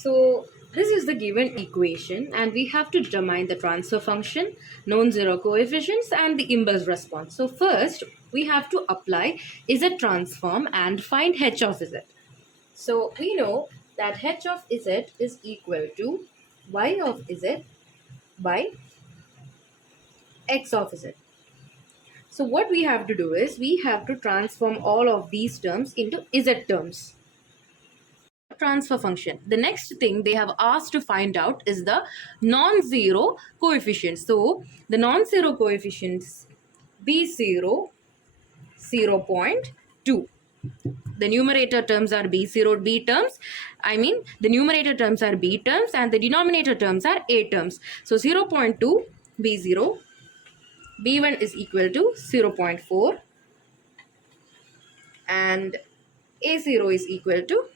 So this is the given equation and we have to determine the transfer function, non-zero coefficients and the impulse response. So first we have to apply Z transform and find H of Z. So we know that H of Z is equal to Y of Z by X of Z. So what we have to do is we have to transform all of these terms into Z terms. Transfer function. The next thing they have asked to find out is the non-zero coefficients. So the non-zero coefficients B0, 0.2. The numerator terms are B0 B terms. The numerator terms are B terms and the denominator terms are A terms. So 0.2 B0, B1 is equal to 0.4 and A0 is equal to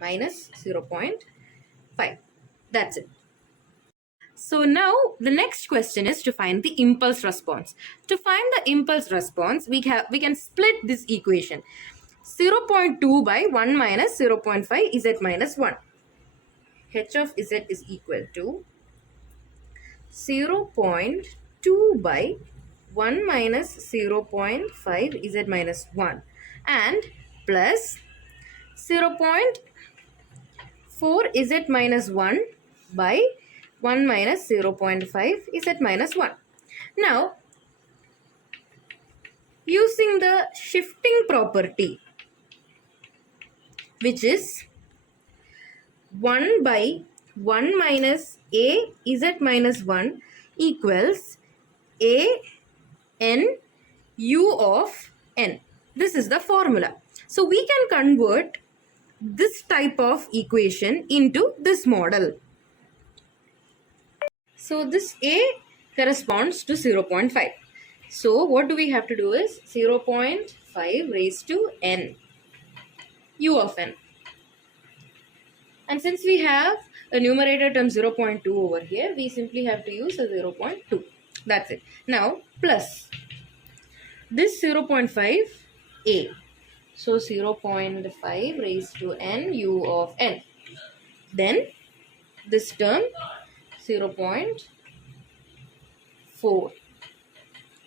minus 0.5. That's it. So now the next question is to find the impulse response. To find the impulse response, we can split this equation. 0.2 by 1 minus 0.5 Z minus 1. H of Z is equal to 0.2 by 1 minus 0.5 Z minus 1 and plus 0.4 Z minus 1 by 1 minus 0.5 Z minus 1. Now, using the shifting property, which is 1 by 1 minus A Z minus 1 equals A n U of n. This is the formula. So we can convert this type of equation into this model. So this A corresponds to 0.5. So what do we have to do is 0.5 raised to n, U of n. And since we have a numerator term 0.2 over here, we simply have to use a 0.2. That's it. Now plus this 0.5 A. So 0.5 raised to n U of n. Then this term 0.4.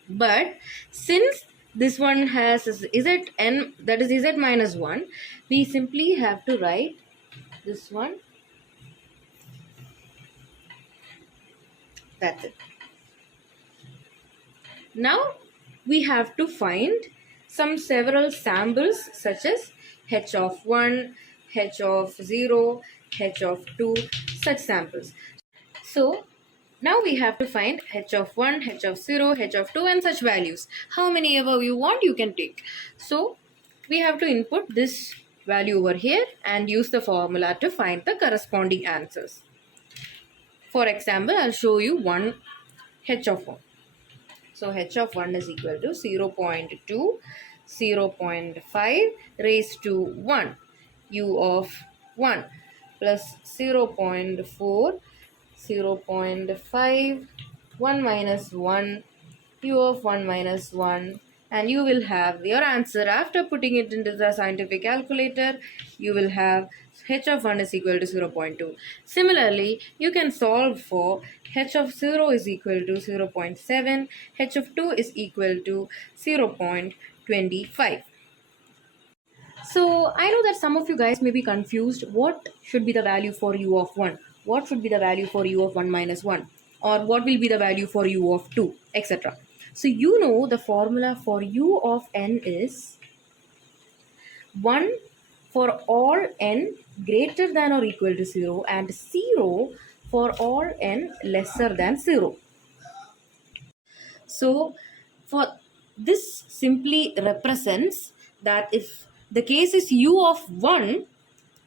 But since this one has Zn, that is Z minus 1, we simply have to write this one. That's it. Now we have to find several samples such as H of 1, H of 0, H of 2, such samples. So now we have to find H of 1, H of 0, H of 2 and such values. How many ever you want you can take. So we have to input this value over here and use the formula to find the corresponding answers. For example, I'll show you one H of 1. So H of 1 is equal to 0.2, 0.5 raised to 1, U of 1 plus 0.4, 0.5, 1 minus 1, U of 1 minus 1, and you will have your answer. After putting it into the scientific calculator, you will have H of 1 is equal to 0.2. Similarly, you can solve for H of 0 is equal to 0.7, H of 2 is equal to 0.25. So I know that some of you guys may be confused. What should be the value for U of 1? What should be the value for U of 1 minus 1? Or what will be the value for U of 2, etc. So you know the formula for U of n is 1 for all n greater than or equal to 0 and 0 for all n lesser than 0. So for this simply represents that if the case is U of 1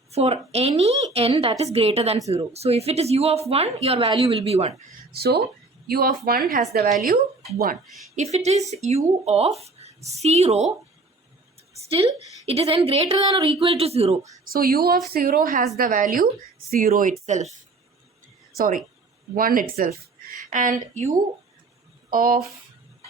for any n that is greater than 0. So if it is U of 1, your value will be 1. So U of 1 has the value 1. If it is U of 0, still it is n greater than or equal to 0. So U of 0 has the value 0 itself. 1 itself. And U of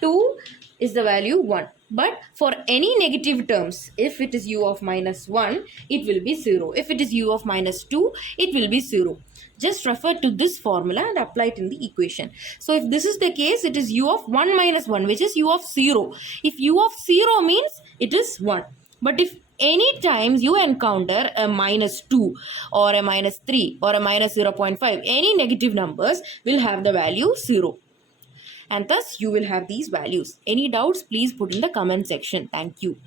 2 is the value 1. But for any negative terms, if it is u of minus 1, it will be 0. If it is u of minus 2, it will be 0. Just refer to this formula and apply it in the equation. So if this is the case, it is u of 1 minus 1, which is u of 0. If u of 0 means it is 1. But if any times you encounter a minus 2 or a minus 3 or a minus 0.5, any negative numbers will have the value 0. And thus you will have these values. Any doubts, please put in the comment section. Thank you.